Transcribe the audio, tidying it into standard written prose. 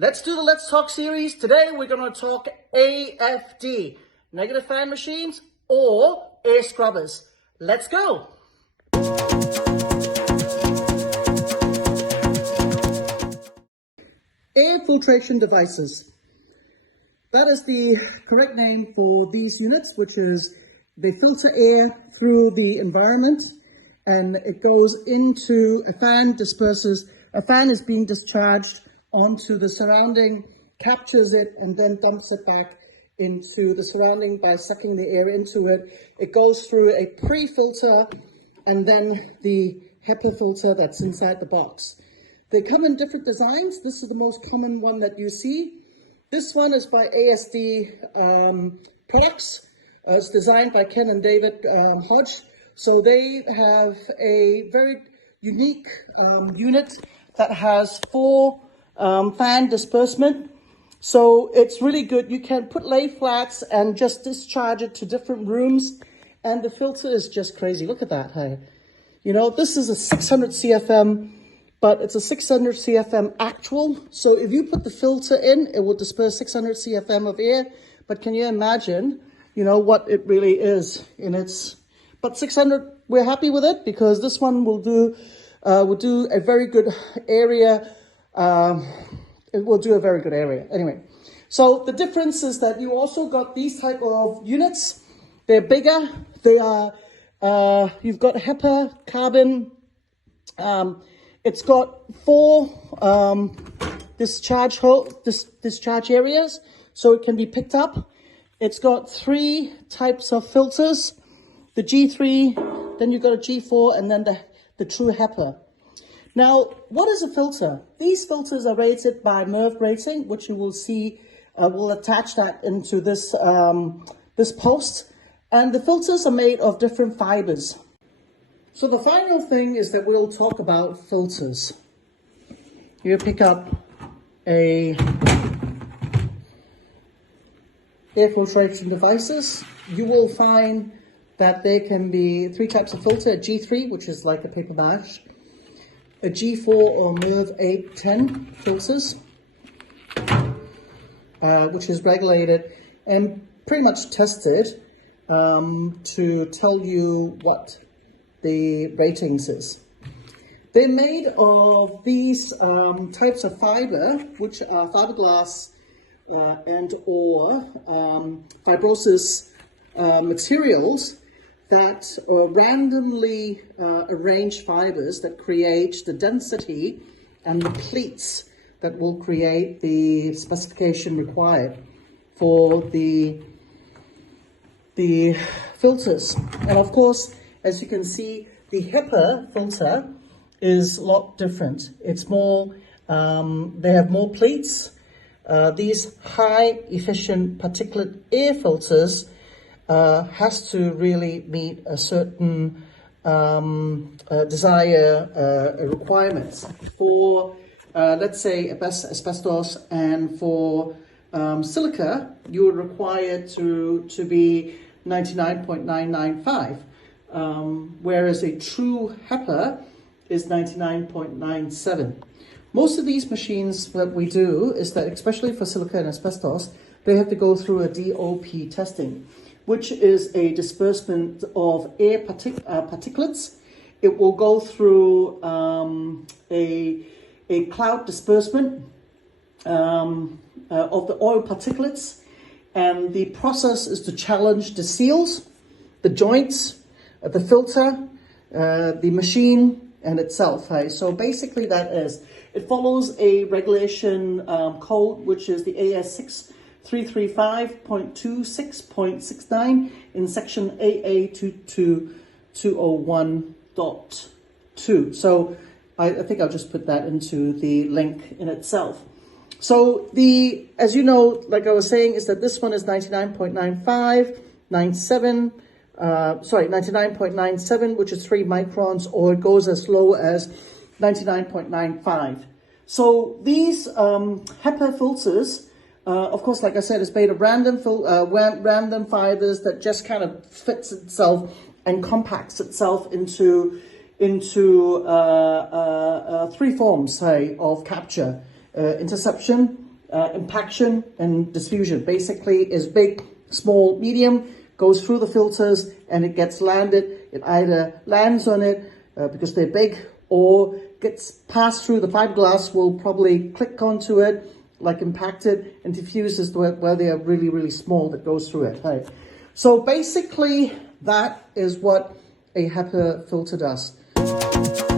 Let's do the Let's Talk series. Today we're going to talk AFD, negative fan machines or air scrubbers. Let's go. Air filtration devices. That is the correct name for these units, which is they filter air through the environment and it goes into a fan, disperses. A fan is being discharged onto the surrounding, captures it, and then dumps it back into the surrounding by sucking the air into it. It goes through a pre-filter and then the HEPA filter that's inside the box. They come in different designs. This is the most common one that you see. This one is by ASD products. It's designed by Ken and David Hodge. So they have a very unique unit that has 4 fan disbursement. So it's really good. You can put lay flats and just discharge it to different rooms. And the filter is just crazy. Look at that, hey. You know, this is a 600 CFM, but it's a 600 CFM actual. So if you put the filter in, it will disperse 600 CFM of air. But can you imagine, you know, what it really is in its, but 600, we're happy with it because this one will do a very good area. It will do a very good area. Anyway, so the difference is that you also got these type of units. They're bigger. They are, you've got HEPA, carbon. It's got 4 discharge areas, so it can be picked up. It's got 3 types of filters. The G3, then you've got a G4, and then the true HEPA. Now, what is a filter? These filters are rated by MERV rating, which you will see, we'll attach that into this, this post. And the filters are made of different fibers. So the final thing is that we'll talk about filters. You pick up a air filtration devices. You will find that there can be 3 types of filter, a G3, which is like a paper mache, a G4 or MERV 810 filters, which is regulated and pretty much tested to tell you what the ratings is. They're made of these types of fiber, which are fiberglass and or fibrosis materials that are randomly arranged fibers that create the density and the pleats that will create the specification required for the filters. And of course, as you can see, the HEPA filter is a lot different. It's more, they have more pleats. These high efficient particulate air filters has to really meet a certain requirements for, let's say, asbestos, and for silica, you're required to be 99.995, whereas a true HEPA is 99.97. Most of these machines that we do is that, especially for silica and asbestos, they have to go through a DOP testing, which is a disbursement of air particulates. It will go through a cloud disbursement of the oil particulates, and the process is to challenge the seals, the joints, the filter, the machine, and itself. So basically that is, it follows a regulation code, which is the AS6 335.26.69 in section AA22201.2. So I think I'll just put that into the link in itself. So as you know, like I was saying, is that this one is 99.97, which is 3 microns, or it goes as low as 99.95. So these HEPA filters, of course, like I said, it's made of random fibers that just kind of fits itself and compacts itself into 3 forms, say, of capture: interception, impaction and diffusion. Basically is big, small, medium, goes through the filters and it gets landed. It either lands on it because they're big, or gets passed through the fiberglass, will probably click onto it, like impact it, and diffuses where they are really, really small, that goes through it. Right. So basically that is what a HEPA filter does.